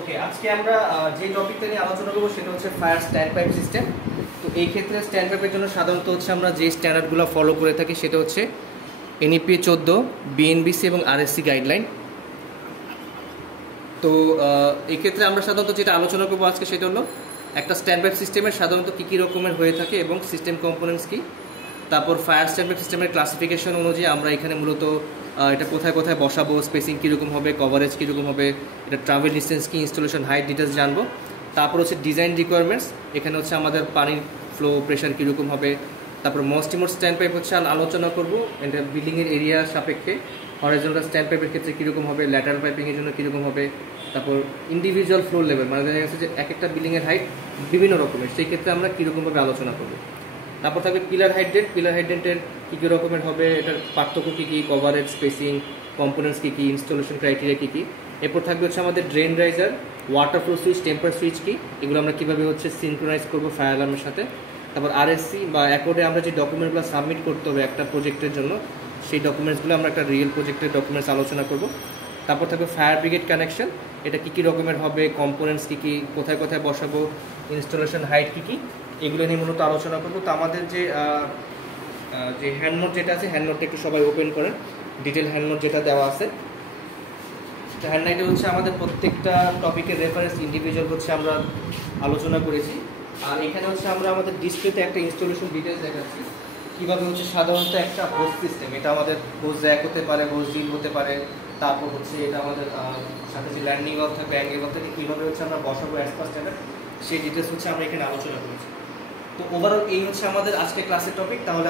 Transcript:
ওকে, আজকে আমরা যে টপিকটা নিয়ে আলোচনা করবো সেটা হচ্ছে ফায়ার স্ট্যান্ড পাইপ সিস্টেম। তো এই ক্ষেত্রে স্ট্যান্ড পাইপের জন্য সাধারণত হচ্ছে আমরা যে স্ট্যান্ডার্ডগুলো ফলো করে থাকি সেটা হচ্ছে এনইপি 14, বিএনবিসি এবং আরএসসি গাইডলাইন। তো এই ক্ষেত্রে আমরা সাধারণত যেটা আলোচনা করবো আজকে সেটা হলো একটা স্ট্যান্ড পাইপ সিস্টেমের সাধারণত কী কী রকমের হয়ে থাকে এবং সিস্টেম কম্পোনেন্টস কী, তারপর ফায়ার স্ট্যান্ড পাইপ সিস্টেমের ক্লাসিফিকেশন অনুযায়ী আমরা এখানে মূলত এটা কোথায় কোথায় বসাবো, স্পেসিং কীরকম হবে, কভারেজ কীরকম হবে, এটা ট্রাভেল ডিস্টেন্স কী, ইনস্টলেশন হাইট ডিটেলস জানবো। তারপর হচ্ছে ডিজাইন রিকোয়ারমেন্টস, এখানে হচ্ছে আমাদের পানির ফ্লো প্রেশার কীরকম হবে। তারপর মোস্ট ইম্পর্টেন্ট স্ট্যান্ড পাইপ হচ্ছে আলোচনা করবো এটা বিল্ডিংয়ের এরিয়া সাপেক্ষে হরাইজন্টাল স্ট্যান্ড পাইপের ক্ষেত্রে কীরকম হবে, ল্যাটারাল পাইপিংয়ের জন্য কীরকম হবে। তারপর ইন্ডিভিজুয়াল ফ্লোর লেভেল, মানে দেখা গেছে যে এক একটা বিল্ডিংয়ের হাইট বিভিন্ন রকমের, সেই ক্ষেত্রে আমরা কীরকমভাবে আলোচনা করবো। তারপর থাকবে পিলার হাইড্রেন্টের কী কী রকমের হবে, এটার পার্থক্য কী কী, কভারেজ, স্পেসিং, কম্পোনেন্টস কী কী, ইনস্টলেশন ক্রাইটেরিয়া কী কী। এরপর থাকবে হচ্ছে আমাদের drain riser, water flow switch, tamper switch কী, এগুলো আমরা কীভাবে হচ্ছে সিনক্রোনাইজ করবো ফায়ার অ্যালার্মের সাথে। তারপর আরএসসি বা অ্যাকর্ডে আমরা যে ডকুমেন্টগুলো সাবমিট করতে হবে একটা প্রজেক্টের জন্য, সেই ডকুমেন্টসগুলো আমরা একটা রিয়েল প্রজেক্টের ডকুমেন্টস আলোচনা করব। তারপর থাকবে ফায়ার ব্রিগেড কানেকশন, এটা কী কী রকমের হবে, কম্পোনেন্টস কী কী, কোথায় কোথায় বসাবো, ইনস্টলেশন হাইট কী কী, এগুলো নিয়ে মূলত আলোচনা করবো। তো আমাদের যে হ্যান্ড নোট যেটা আছে, হ্যান্ড নোটটা একটু সবাই ওপেন করেন, ডিটেল হ্যান্ড নোট যেটা দেওয়া আছে। হ্যান্ড নোটে হচ্ছে আমাদের প্রত্যেকটা টপিকের রেফারেন্স ইন্ডিভিজুয়াল হচ্ছে আমরা আলোচনা করেছি। আর এখানে হচ্ছে আমরা আমাদের ডিসপ্লেতে একটা ইনস্টলেশন ডিটেলস দেখাচ্ছি কীভাবে হচ্ছে সাধারণত একটা হোস সিস্টেম, এটা আমাদের হোস জ্যাক হতে পারে, হোস ডিল হতে পারে। তারপর হচ্ছে এটা আমাদের সাথে যে ল্যান্ডিং ওয়াল থাকবে, অ্যাঙ্গেল ওয়াল থেকে কীভাবে হচ্ছে আমরা বসাবো অ্যাজ পার স্ট্যান্ডার্ড, সেই ডিটেলস হচ্ছে আমরা এখানে আলোচনা করেছি। তো ওভারঅল এই হচ্ছে আমাদের আজকে ক্লাসের টপিক। তাহলে